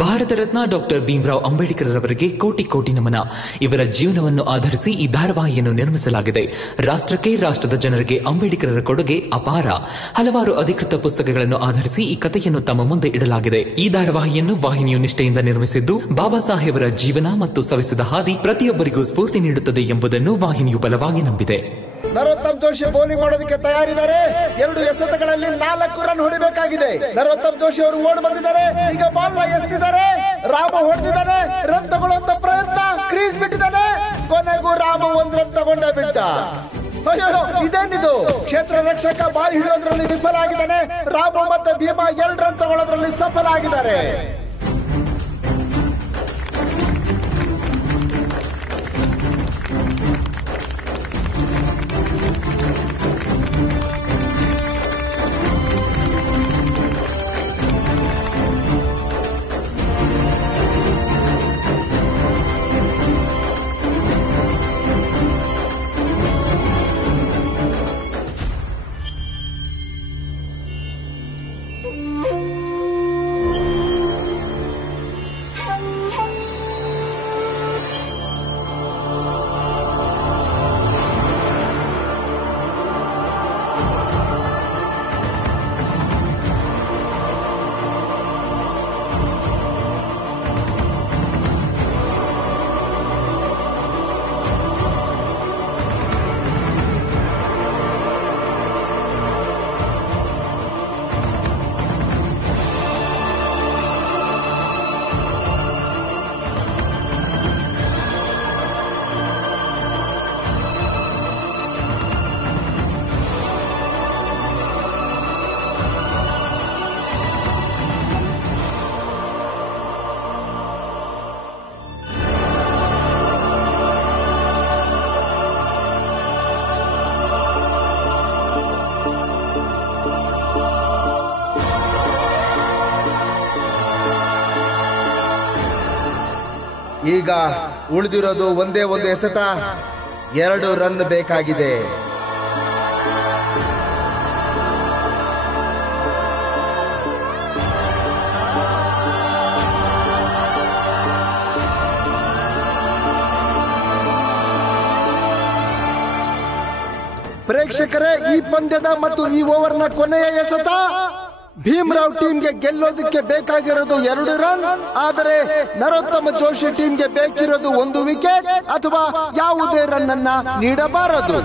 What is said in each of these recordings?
Bharat Ratna doctor Bhimrao Ambedkar ಅವರಿಗೆ ಕೋಟಿ ಕೋಟಿ ನಮನ. ಇವರ ಜೀವನವನ್ನು ಆಧರಿಸಿ ಈ ಧಾರಾವಾಹಿಯನ್ನು ನಿರ್ಮಿಸಲಾಗಿದೆ. ರಾಷ್ಟ್ರಕ್ಕೆ, ರಾಷ್ಟ್ರದ ಜನರಿಗೆ ಅಂಬೇಡ್ಕರರ ಕೊಡುಗೆ ಅಪಾರ. ಹಲವಾರು ಅಧಿಕೃತ ಪುಸ್ತಕಗಳನ್ನು ಆಧರಿಸಿ ಈ ಕಥೆಯನ್ನು ತಮ್ಮ ಮುಂದೆ ಇಡಲಾಗಿದೆ. ಈ ಧಾರಾವಾಹಿಯನ್ನು ವಾಹಿನಿಯು ನಿಷ್ಠೆಯಿಂದ ನಿರ್ಮಿಸಿದ್ದು, ಬಾಬಾ ಸಾಹೇಬರ ಜೀವನ ಮತ್ತು ಸವಿಸಿದ ಹಾದಿ ಪ್ರತಿಯೊಬ್ಬರಿಗೂ ಸ್ಫೂರ್ತಿ ನೀಡುತ್ತದೆ ಎಂಬುದನ್ನು ವಾಹಿನಿಯು ಬಲವಾಗಿ ನಂಬಿದೆ. ನರೋತ್ತಮ್ ಜೋಶಿ ಬೌಲಿಂಗ್ ಮಾಡೋದಕ್ಕೆ ತಯಾರಿದ್ದಾರೆ. 2 ಎಸೆತಗಳಲ್ಲಿ 4 ರನ್ ಹೊಡಿಬೇಕಾಗಿದೆ. ನರೋತ್ತಮ್ ಜೋಶಿ ಅವರು ಓಡ್ ಬಂದಿದ್ದಾರೆ. ಈಗ ಬಾಲ್ ನ ಎಸ್ತಿದ್ದಾರೆ. ರಾಮ ಹೊಡೆದಿದ್ದಾನೆ. ರನ್ ತಗೊಳ್ಳುವಂತ ಪ್ರಯತ್ನ, ಕ್ರೀಸ್ ಬಿಟ್ಟಿದ್ದಾನೆ. ಕೊನೆಗೂ ರಾಮ 1 ರನ್ ತಗೊಂಡೇ ಬಿಟ್ಟ. ಅಯ್ಯೋ, ಇದೇನಿದು? ಕ್ಷೇತ್ರ ರಕ್ಷಕ ಬಾಲ್ ಹಿಡಿಯೋದ್ರಲ್ಲಿ ವಿಫಲ ಆಗಿದ್ದಾನೆ. ರಾಮ ಮತ್ತೆ ಭೀಮಾ 2 ರನ್ ತಗೊಳ್ಳೋದ್ರಲ್ಲಿ ಸಫಲ ಆಗಿದ್ದಾರೆ. ಈಗ ಉಳಿದಿರೋದು ಒಂದೇ ಒಂದು ಎಸೆತ. 2 ರನ್ ಬೇಕಾಗಿದೆ. ಪ್ರೇಕ್ಷಕರೇ, ಈ ಪಂದ್ಯದ ಮತ್ತು ಈ ಓವರ್ನ ಕೊನೆಯ ಎಸೆತ. ಭೀಮರಾವ್ ಟೀಮ್ಗೆ ಗೆಲ್ಲೋದಕ್ಕೆ ಬೇಕಾಗಿರೋದು 2 ರನ್. ಆದರೆ ನರೋತ್ತಮ ಜೋಶಿ ಟೀಮ್ಗೆ ಬೇಕಿರೋದು 1 ವಿಕೆಟ್ ಅಥವಾ ಯಾವುದೇ ರನ್ ಅನ್ನ ನೀಡಬಾರದು.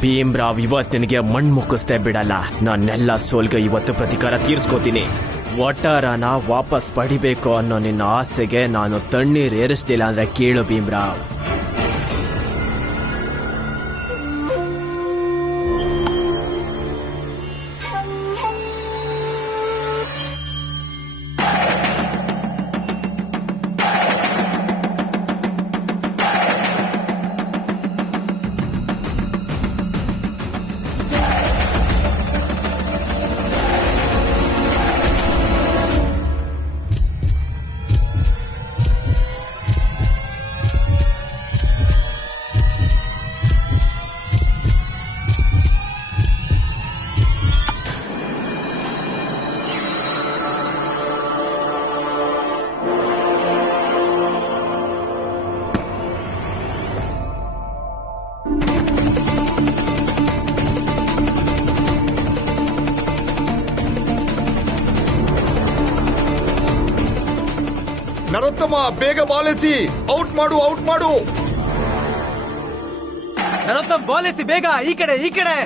ಭೀಮರಾವ್ ಇವತ್ತಿನಿಗೆ ಮಣ್ಣು ಮುಕ್ಕಿಸ್ತೇ ಬಿಡಲ್ಲ. ನಾನೆಲ್ಲ ಸೋಲ್ಗೆ ಇವತ್ತು ಪ್ರತಿಕಾರ ತೀರ್ಸ್ಕೋತೀನಿ. ಒಟ್ಟಾರನ ವಾಪಸ್ ಪಡಿಬೇಕು ಅನ್ನೋ ನಿನ್ನ ಆಸೆಗೆ ನಾನು ತಣ್ಣೀರ್ ಏರಿಸ್ಲಿಲ್ಲ ಅಂದ್ರೆ ಕೇಳು ಭೀಮರಾವ್. ನರೋತ್ತಮ, ಬೇಗ ಬಾಲೆಸಿ, ಔಟ್ ಮಾಡು, ಔಟ್ ಮಾಡು. ನರೋತ್ತಮ, ಬಾಲೆಸಿ ಬೇಗ. ಈ ಕಡೆ, ಈ ಕಡೆ.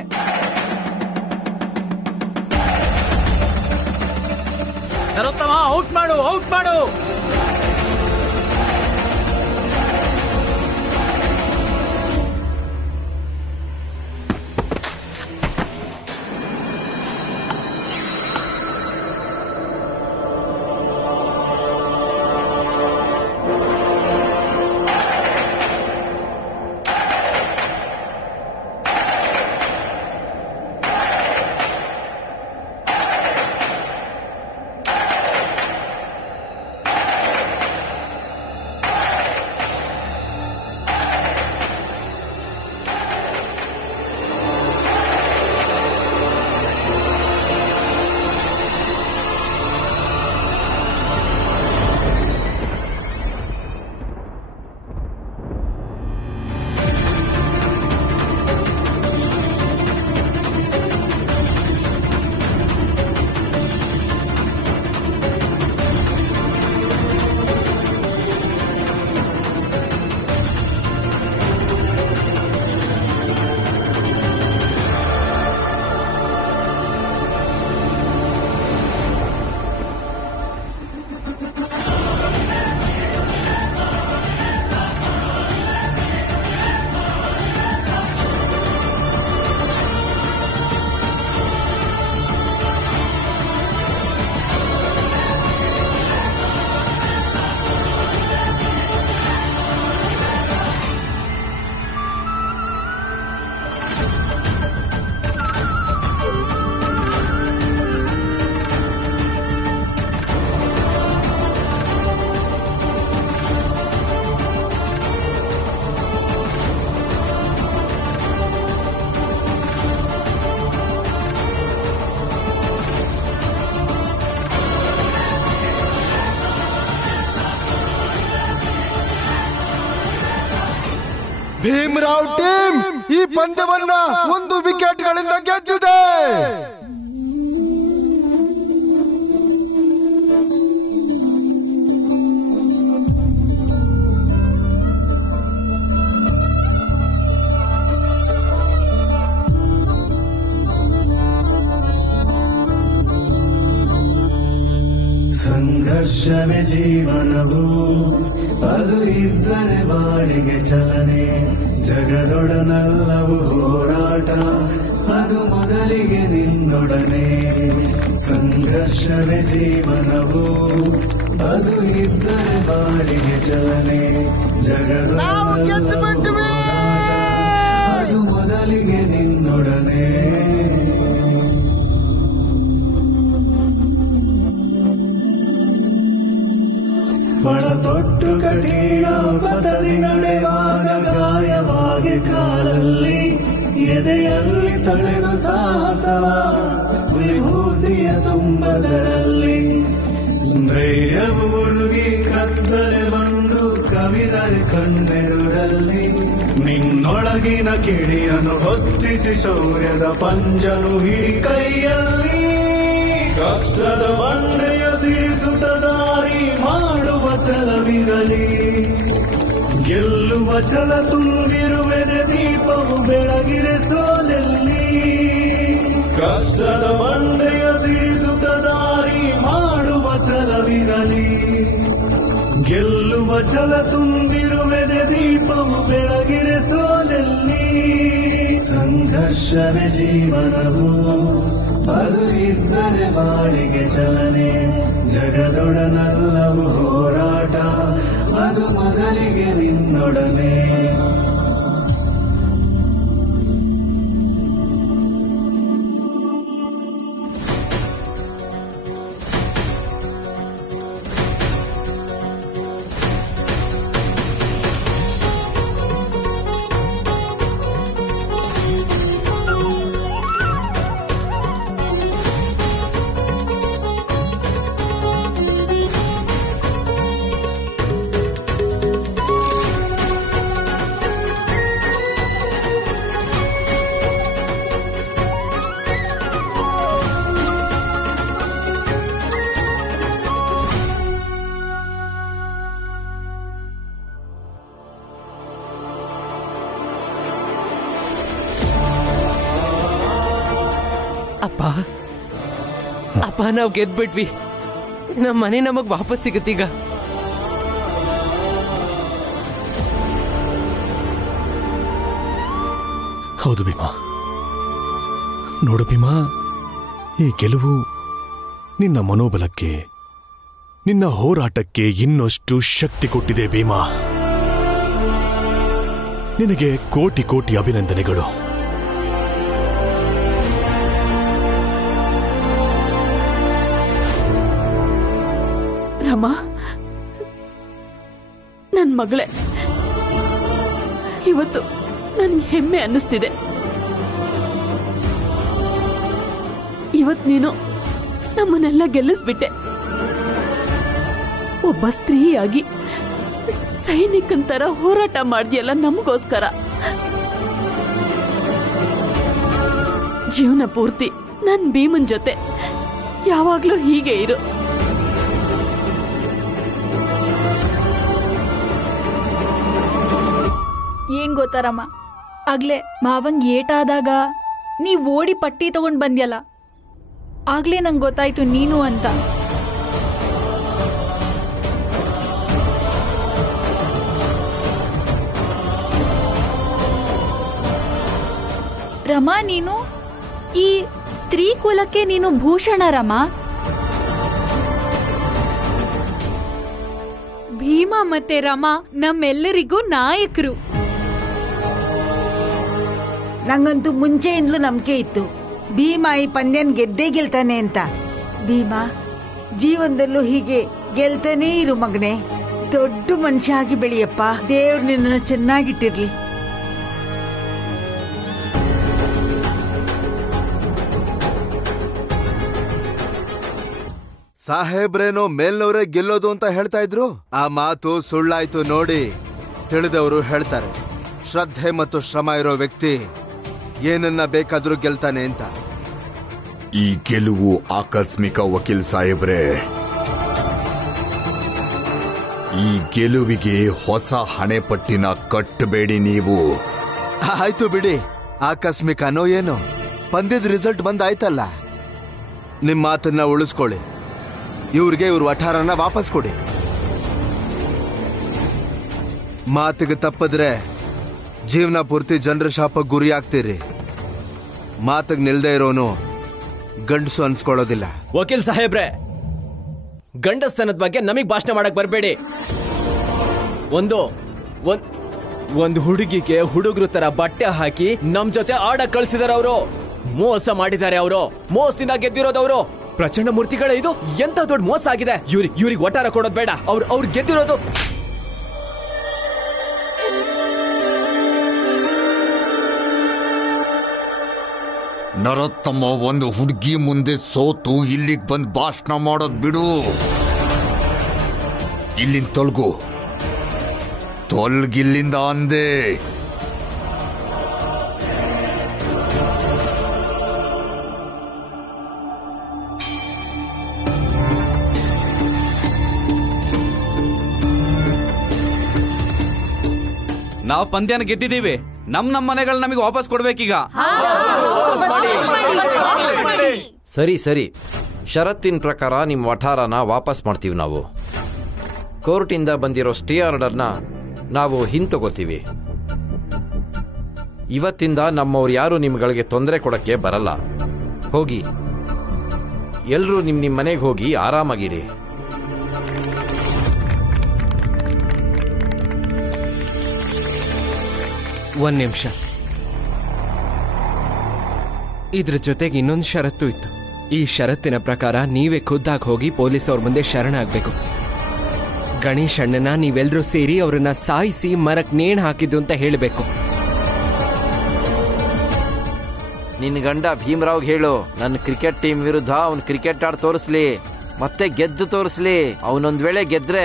ನರೋತ್ತಮ, ಔಟ್ ಮಾಡು, ಔಟ್ ಮಾಡು. ಭೀಮರಾವ್ ಟೀಮ್ ಈ ಪಂದ್ಯವನ್ನ 1 ವಿಕೆಟ್ಗಳಿಂದ ಗೆದ್ದಿದೆ. ಸಂಘರ್ಷವೇ ಜೀವನವು, ಅದು ಇದ್ದರೆ ಬಾಳಿಗೆ ಚಲನೆ. ಜಗದೊಡನೆಲ್ಲವೂ ಹೋರಾಟ, ಅದು ಮೊದಲಿಗೆ ನಿನ್ನೊಡನೆ. ಸಂಘರ್ಷವೇ ಜೀವನವು, ಅದು ಇದ್ದರೆ ಬಾಳಿಗೆ ಚಲನೆ. ಜಗದೊಡನೆಲ್ಲವೂ ಹೋರಾಟ, ಅದು ಮೊದಲಿಗೆ ನಿನ್ನೊಡನೆ. ಪಣ ತೊಟ್ಟು ಕಠಿಣ ಪಥದಿ ನಡೆವಾಗ ಗಾಯವಾಗಿ ಕಾಲಲ್ಲಿ, ಎದೆಯಲ್ಲಿ ತಳೆದು ಸಾಹಸವ ವಿಭೂತಿಯ ತುಂಬದರಲ್ಲಿ. ಧೈರ್ಯವು ಹುಡುಗಿ ಕತ್ತಲೆ ಬಂದು ಕವಿದರೆ ಕಣ್ಣೆದುರಲ್ಲಿ. ನಿನ್ನೊಳಗಿನ ಕಿಡಿಯನ್ನು ಹೊತ್ತಿಸಿ ಶೌರ್ಯದ ಪಂಜನು ಹಿಡಿ ಕೈಯಲ್ಲಿ. ಕಷ್ಟದ ಬಂಡೆಯ ಸಿಡಿಸುತ್ತ ದಾರಿ ಮಾಡುವ ಛಲವಿರಲಿ. ಗೆಲ್ಲುವ ಛಲ ತುಂಬಿರುವೆದೆ ದೀಪವು ಬೆಳಗಿರೆ ಸೋಲೆಲ್ಲಿ. ಕಷ್ಟದ ಬಂಡೆಯ ಸಿಡಿಸುತ್ತ ದಾರಿ ಮಾಡುವ ಛಲವಿರಲಿ. ಗೆಲ್ಲುವ ಛಲ ತುಂಬಿರುವೆದೆ ದೀಪವು ಬೆಳಗಿರೆ ಸೋಲೆಲ್ಲಿ. ಸಂಘರ್ಷವೇ ಜೀವನವು, ಅದು ಇದ್ದರೆ ಬಾಳಿಗೆ ಚಲನೆ. ಜಗದೊಡನೆಲ್ಲವೂ ಹೋರಾಟ, ಅದು ಮೊದಲಿಗೆ ನಿನ್ನೊಡನೆ. ಅಪ್ಪ ಅಪ್ಪ, ನಾವು ಗೆದ್ಬಿಟ್ವಿ. ನಮ್ಮ ಮನೆ ನಮಗ್ ವಾಪಸ್ ಸಿಗುತ್ತೀಗ. ಹೌದು ಭೀಮಾ. ನೋಡು ಭೀಮಾ, ಈ ಗೆಲುವು ನಿನ್ನ ಮನೋಬಲಕ್ಕೆ, ನಿನ್ನ ಹೋರಾಟಕ್ಕೆ ಇನ್ನಷ್ಟು ಶಕ್ತಿ ಕೊಟ್ಟಿದೆ ಭೀಮಾ. ನಿನಗೆ ಕೋಟಿ ಕೋಟಿ ಅಭಿನಂದನೆಗಳು. ರಮಾ, ನನ್ ಮಗಳೇ, ಇವತ್ತು ನನ್ಗೆ ಹೆಮ್ಮೆ ಅನ್ನಿಸ್ತಿದೆ. ಇವತ್ ನೀನು ನಮ್ಮನ್ನೆಲ್ಲ ಗೆಲ್ಲಿಸ್ಬಿಟ್ಟೆ. ಒಬ್ಬ ಸ್ತ್ರೀಯಾಗಿ ಸೈನಿಕಂತರ ಹೋರಾಟ ಮಾಡ್ದಿಯಲ್ಲ ನಮಗೋಸ್ಕರ. ಜೀವನ ಪೂರ್ತಿ ನನ್ ಭೀಮನ್ ಜೊತೆ ಯಾವಾಗ್ಲೂ ಹೀಗೆ ಇರು. ಏನ್ ಗೊತ್ತಾರಮ್ಮ, ಆಗ್ಲೇ ಮಾವಂಗ್ ಏಟಾದಾಗ ನೀವ್ ಓಡಿ ಪಟ್ಟಿ ತಗೊಂಡ್ ಬಂದ್ಯಲ್ಲ, ಆಗ್ಲೇ ನಂಗೆ ಗೊತ್ತಾಯ್ತು ನೀನು ಅಂತ. ರಮಾ, ನೀನು ಈ ಸ್ತ್ರೀ ಕುಲಕ್ಕೆ ನೀನು ಭೂಷಣ ರಮಾ. ಭೀಮಾ ಮತ್ತೆ ರಮಾ ನಮ್ಮೆಲ್ಲರಿಗೂ ನಾಯಕರು. ನಂಗಂತೂ ಮುಂಚೆಯಿಂದಲೂ ನಂಬಿಕೆ ಇತ್ತು ಭೀಮಾ ಈ ಪಂದ್ಯನ್ ಗೆದ್ದೇ ಗೆಲ್ತಾನೆ ಅಂತ. ಭೀಮಾ, ಜೀವನದಲ್ಲೂ ಹೀಗೆ ಗೆಲ್ತಾನೇ ಇರು ಮಗನೇ. ದೊಡ್ಡ ಮನುಷ್ಯ ಆಗಿ ಬೆಳೆಯಪ್ಪ. ದೇವ್ರು ನಿನ್ನನ್ನು ಚೆನ್ನಾಗಿಟ್ಟಿರ್ಲಿ. ಸಾಹೇಬ್ರೇನೋ ಮೇಲ್ನವರೇ ಗೆಲ್ಲೋದು ಅಂತ ಹೇಳ್ತಾ ಇದ್ರು. ಆ ಮಾತು ಸುಳ್ಳಾಯ್ತು ನೋಡಿ. ತಿಳಿದವರು ಹೇಳ್ತಾರೆ, ಶ್ರದ್ಧೆ ಮತ್ತು ಶ್ರಮ ಇರೋ ವ್ಯಕ್ತಿ ಏನನ್ನ ಬೇಕಾದ್ರೂ ಗೆಲ್ತಾನೆ ಅಂತ. ಈ ಗೆಲುವು ಆಕಸ್ಮಿಕ ವಕೀಲ್ ಸಾಹೇಬ್ರೆ. ಈ ಗೆಲುವಿಗೆ ಹೊಸ ಹಣೆಪಟ್ಟಿನ ಕಟ್ಟಬೇಡಿ ನೀವು. ಆಯ್ತು ಬಿಡಿ, ಆಕಸ್ಮಿಕನೋ ಏನೋ, ಪಂದ್ಯದ ರಿಸಲ್ಟ್ ಬಂದಾಯ್ತಲ್ಲ. ನಿಮ್ಮ ಮಾತನ್ನ ಉಳಿಸ್ಕೊಳ್ಳಿ. ಇವ್ರಿಗೆ ಇವ್ರ ವಠಾರನ ವಾಪಸ್ ಕೊಡಿ. ಮಾತಿಗೆ ತಪ್ಪಿದ್ರೆ ಜೀವನ ಪೂರ್ತಿ ಜನರ ಶಾಪ ಗುರಿ ಆಗ್ತೀರಿ. ಮಾತಿಗೆ ನಿಲ್ದೇ ಇರೋನು ಗಂಡಸು ಅನ್ಸ್ಕೊಳ್ಳೋದಿಲ್ಲ. ವಕೀಲ್ ಸಾಹೇಬ್ರೆ, ಗಂಡಸ್ತನದ ಬಗ್ಗೆ ನಮಗ್ ಭಾಷಣ ಮಾಡಕ್ ಬರಬೇಡಿ. ಒಂದು ಹುಡುಗಿಗೆ ಹುಡುಗರು ತರ ಬಟ್ಟೆ ಹಾಕಿ ನಮ್ ಜೊತೆ ಆಡಕ್ ಕಳ್ಸಿದಾರೆ ಅವರು. ಮೋಸ ಮಾಡಿದ್ದಾರೆ ಅವರು. ಮೋಸದಿಂದ ಗೆದ್ದಿರೋದವರು. ಪ್ರಚಂಡ ಮೂರ್ತಿಗಳೇ, ಇದು ಎಂತ ದೊಡ್ಡ ಮೋಸ ಆಗಿದೆ. ಇವ್ರಿಗೆ ವಟಾರ ಕೊಡೋದು ಬೇಡ. ಅವ್ರು ಗೆದ್ದಿರೋದು. ನರೋತ್ತಮ ಒಂದು ಹುಡುಗಿ ಮುಂದೆ ಸೋತು ಇಲ್ಲಿಗೆ ಬಂದು ಭಾಷಣ ಮಾಡೋದ್ ಬಿಡು. ಇಲ್ಲಿಂದ ತೊಲ್ಗಿಲ್ಲಿಂದ ಅಂದೆ. ನಾವು ಪಂದ್ಯನ ಗೆದ್ದಿದ್ದೀವಿ. ನಮ್ಮ ಮನೆಗಳು ನಮಗೆ ವಾಪಸ್ ಕೊಡ್ಬೇಕೀಗ. ಸರಿ, ಷರತ್ತಿನ ಪ್ರಕಾರ ನಿಮ್ಮ ವಠಾರನ ವಾಪಸ್ ಮಾಡ್ತೀವಿ. ನಾವು ಕೋರ್ಟಿಂದ ಬಂದಿರೋ ಸ್ಟೇ ಆರ್ಡರ್ನ ನಾವು ಹಿಂತಗೋತೀವಿ. ಇವತ್ತಿಂದ ನಮ್ಮವ್ರು ಯಾರು ನಿಮ್ಗಳಿಗೆ ತೊಂದರೆ ಕೊಡಕ್ಕೆ ಬರಲ್ಲ. ಹೋಗಿ, ಎಲ್ಲರೂ ನಿಮ್ಮ ಮನೆಗೆ ಹೋಗಿ ಆರಾಮಾಗಿರಿ. ಒಂದ್ ನಿಮಿಷ. ಇದ್ರ ಜೊತೆಗೆ ಇನ್ನೊಂದು ಷರತ್ತು ಇತ್ತು. ಈ ಷರತ್ತಿನ ಪ್ರಕಾರ ನೀವೇ ಖುದ್ದಾಗಿ ಹೋಗಿ ಪೊಲೀಸ್ ಅವ್ರ ಮುಂದೆ ಶರಣಾಗಬೇಕು. ಗಣೇಶ್ ಅಣ್ಣನ ನೀವೆಲ್ಲರೂ ಸೇರಿ ಅವ್ರನ್ನ ಸಾಯಿಸಿ ಮರಕ್ ನೇಣು ಹಾಕಿದ್ದು ಅಂತ ಹೇಳಬೇಕು. ನಿನ್ನ ಗಂಡ ಭೀಮರಾವ್ ಹೇಳು, ನನ್ನ ಕ್ರಿಕೆಟ್ ಟೀಮ್ ವಿರುದ್ಧ ಅವನು ಕ್ರಿಕೆಟ್ ಆಡ್ ತೋರಿಸ್ಲಿ, ಮತ್ತೆ ಗೆದ್ದು ತೋರಿಸ್ಲಿ. ಅವನೊಂದ್ ವೇಳೆ ಗೆದ್ರೆ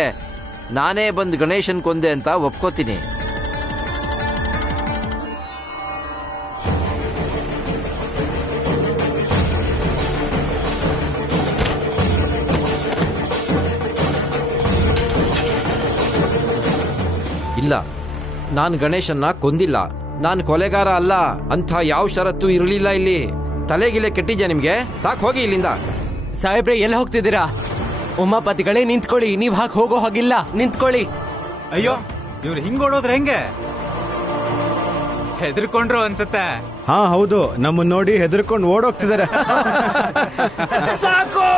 ನಾನೇ ಬಂದು ಗಣೇಶನ್ ಕೊಂದೆ ಅಂತ ಒಪ್ಕೋತೀನಿ. ಇಲ್ಲ, ನಾನು ಗಣೇಶನ್ನ ಕೊಂದಿಲ್ಲ. ನಾನು ಕೊಲೆಗಾರ ಅಲ್ಲ ಅಂತ ಯಾವ ಷರತ್ತು ಇರಲಿಲ್ಲ ಇಲ್ಲಿ. ತಲೆಗಿಲೆ ಕೆಟ್ಟಿದ್ಯಾ ನಿಮ್ಗೆ? ಸಾಕು, ಹೋಗಿ ಇಲ್ಲಿಂದ. ಸಾಹೇಬ್ರೆ, ಎಲ್ಲ ಹೋಗ್ತಿದ್ದೀರಾ? ಉಮಾಪತಿಗಳೇ ನಿಂತ್ಕೊಳ್ಳಿ. ನೀವ್ ಹಾಗೆ ಹೋಗೋ ಹಾಗಿಲ್ಲ, ನಿಂತ್ಕೊಳ್ಳಿ. ಅಯ್ಯೋ, ಇವ್ರು ಹಿಂಗೋಡೋದ್ರೆ ಹೆಂಗೆ? ಹೆದರ್ಕೊಂಡ್ರು ಅನ್ಸುತ್ತೆ. ಹಾ ಹೌದು, ನಮ್ಮನ್ನ ನೋಡಿ ಹೆದರ್ಕೊಂಡು ಓಡೋಗ್ತಿದ್ದಾರೆ. ಸಾಕು.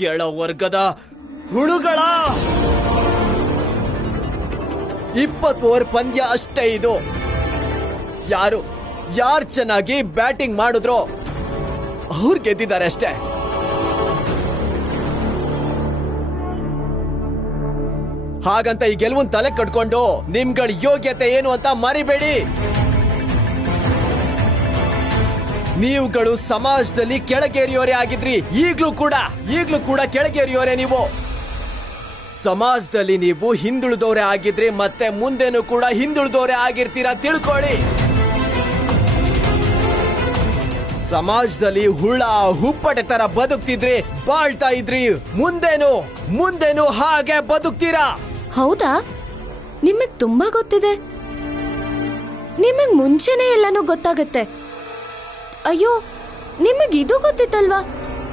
ಕೆಳ ವರ್ಗದ ಹುಳುಗಳ 20 ಓವರ್ ಪಂದ್ಯ ಅಷ್ಟೇ ಇದು. ಯಾರು ಚೆನ್ನಾಗಿ ಬ್ಯಾಟಿಂಗ್ ಮಾಡಿದ್ರು ಅವ್ರು ಗೆದ್ದಿದ್ದಾರೆ ಅಷ್ಟೇ. ಹಾಗಂತ ಈ ಗೆಲುವನ್ ತಲೆ ಕಟ್ಕೊಂಡು ನಿಮ್ಗಳ ಯೋಗ್ಯತೆ ಏನು ಅಂತ ಮರಿಬೇಡಿ. ನೀವುಗಳು ಸಮಾಜದಲ್ಲಿ ಕೆಳಗೇರಿಯೋರೇ ಆಗಿದ್ರಿ. ಈಗ್ಲೂ ಕೂಡ ಕೆಳಗೇರಿಯೋರೇ ನೀವು. ಸಮಾಜದಲ್ಲಿ ನೀವು ಹಿಂದುಳಿದವರೇ ಆಗಿದ್ರಿ, ಮತ್ತೆ ಮುಂದೆನೂ ಕೂಡ ಹಿಂದುಳಿದವರೇ ಆಗಿರ್ತೀರಾ, ತಿಳ್ಕೊಳ್ಳಿ. ಸಮಾಜದಲ್ಲಿ ಹುಳ ಹುಪ್ಪಟೆ ತರ ಬದುಕ್ತಿದ್ರಿ, ಬಾಳ್ತಾ ಇದ್ರಿ. ಮುಂದೇನು ಹಾಗೆ ಬದುಕ್ತೀರಾ. ಹೌದಾ? ನಿಮಗ್ ತುಂಬಾ ಗೊತ್ತಿದೆ. ನಿಮಗ್ ಮುಂಚೆನೆ ಎಲ್ಲಾನು ಗೊತ್ತಾಗತ್ತೆ. ಅಯ್ಯೋ, ನಿಮಗ್ ಇದು ಗೊತ್ತಿತ್ತಲ್ವಾ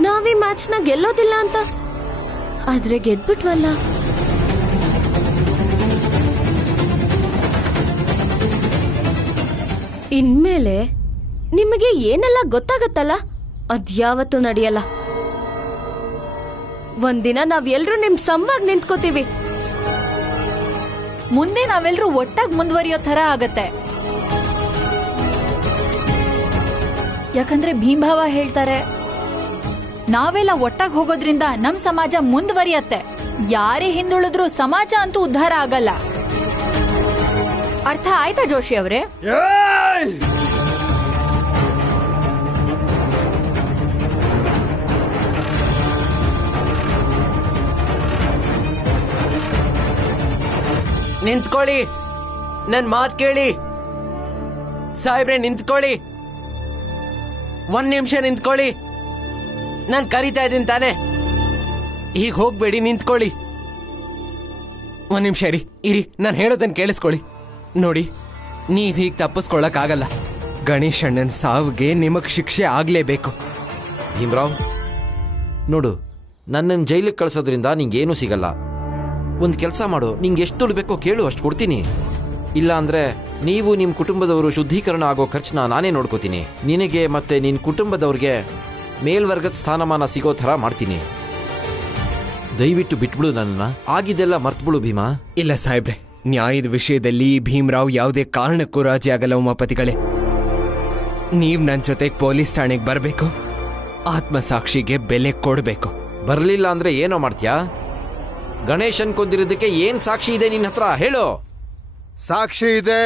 ನಾವೀ ಮ್ಯಾಚ್ನ ಗೆಲ್ಲೋದಿಲ್ಲ ಅಂತ? ಆದ್ರೆ ಗೆದ್ಬಿಟ್ವಲ್ಲ. ಇನ್ಮೇಲೆ ನಿಮಗೆ ಏನೆಲ್ಲ ಗೊತ್ತಾಗತ್ತಲ್ಲ, ಅದ್ಯಾವತ್ತೂ ನಡೆಯಲ್ಲ. ಒಂದಿನ ನಾವೆಲ್ಲರೂ ನಿಮ್ ಸಂವಾಗಿ ನಿಂತ್ಕೋತೀವಿ. ಮುಂದೆ ನಾವೆಲ್ಲರೂ ಒಟ್ಟಾಗಿ ಮುಂದುವರಿಯೋ ತರ ಆಗತ್ತೆ. ಯಾಕಂದ್ರೆ ಭೀಮಭಾವ ಹೇಳ್ತಾರೆ, ನಾವೆಲ್ಲ ಒಟ್ಟಾಗಿ ಹೋಗೋದ್ರಿಂದ ನಮ್ ಸಮಾಜ ಮುಂದುವರಿಯತ್ತೆ. ಯಾರೇ ಹಿಂದುಳಿದ್ರು ಸಮಾಜ ಅಂತೂ ಉದ್ಧಾರ ಆಗಲ್ಲ. ಅರ್ಥ ಆಯ್ತಾ ಜೋಶಿ ಅವರೇ? ನಿಂತ್ಕೊಳ್ಳಿ, ನನ್ ಮಾತ್ ಕೇಳಿ. ಸಾಹೇಬ್ರೆ ನಿಂತ್ಕೊಳ್ಳಿ, 1 ನಿಮಿಷ ನಿಂತ್ಕೊಳ್ಳಿ. ನಾನು ಕರಿತಾ ಇದ್ದೀನಿ ತಾನೆ, ಈಗ ಹೋಗ್ಬೇಡಿ, ನಿಂತ್ಕೊಳ್ಳಿ. 1 ನಿಮಿಷ ಇರಿ, ನಾನು ಹೇಳೋದನ್ನ ಕೇಳಿಸ್ಕೊಳ್ಳಿ. ನೋಡಿ, ನೀವ್ ಹೀಗೆ ತಪ್ಪಿಸ್ಕೊಳಕ್ಕಾಗಲ್ಲ. ಗಣೇಶ್ ಅಣ್ಣನ ಸಾವಿಗೆ ನಿಮಗ್ ಶಿಕ್ಷೆ ಆಗ್ಲೇಬೇಕು. ಭೀಮ್ರಾವ್ ನೋಡು, ನನ್ನನ್ನು ಜೈಲಿಗೆ ಕಳ್ಸೋದ್ರಿಂದ ನಿಂಗೇನೂ ಸಿಗಲ್ಲ. ಒಂದು ಕೆಲಸ ಮಾಡು, ನಿಂಗೆ ಎಷ್ಟು ದುಡ್ಡು ಬೇಕೋ ಕೇಳು, ಅಷ್ಟು ಕೊಡ್ತೀನಿ. ಇಲ್ಲ ಅಂದ್ರೆ ನೀವು ನಿಮ್ಮ ಕುಟುಂಬದವರು ಶುದ್ಧೀಕರಣ ಆಗೋ ಖರ್ಚನ್ನ ನಾನೇ ನೋಡ್ಕೋತೀನಿ. ನಿನಗೆ ಮತ್ತೆ ನಿನ್ನ ಕುಟುಂಬದವ್ರಿಗೆ ಮೇಲ್ವರ್ಗದ ಸ್ಥಾನಮಾನ ಸಿಗೋ ಥರ ಮಾಡ್ತೀನಿ. ದಯವಿಟ್ಟು ಬಿಟ್ಬಿಡು ನನ್ನನ್ನ, ಆಗಿದ್ದೆಲ್ಲ ಮರ್ತ್ಬಿಡು ಭೀಮಾ. ಇಲ್ಲ ಸಾಹೇಬ್ರೆ, ನ್ಯಾಯದ ವಿಷಯದಲ್ಲಿ ಭೀಮ್ರಾವ್ ಯಾವುದೇ ಕಾರಣಕ್ಕೂ ರಾಜಿ ಆಗಲ್ಲ. ಉಮಾಪತಿಗಳೇ, ನೀವ್ ನನ್ನ ಜೊತೆಗೆ ಪೊಲೀಸ್ ಠಾಣೆಗೆ ಬರಬೇಕು, ಆತ್ಮಸಾಕ್ಷಿಗೆ ಬೆಲೆ ಕೊಡಬೇಕು. ಬರಲಿಲ್ಲ ಅಂದ್ರೆ ಏನೋ ಮಾಡ್ತೀಯಾ? ಗಣೇಶನ್ ಕೊಂದಿರೋದಕ್ಕೆ ಏನ್ ಸಾಕ್ಷಿ ಇದೆ ನಿನ್ನ ಹತ್ರ? ಹೇಳು. ಸಾಕ್ಷಿ ಇದೆ.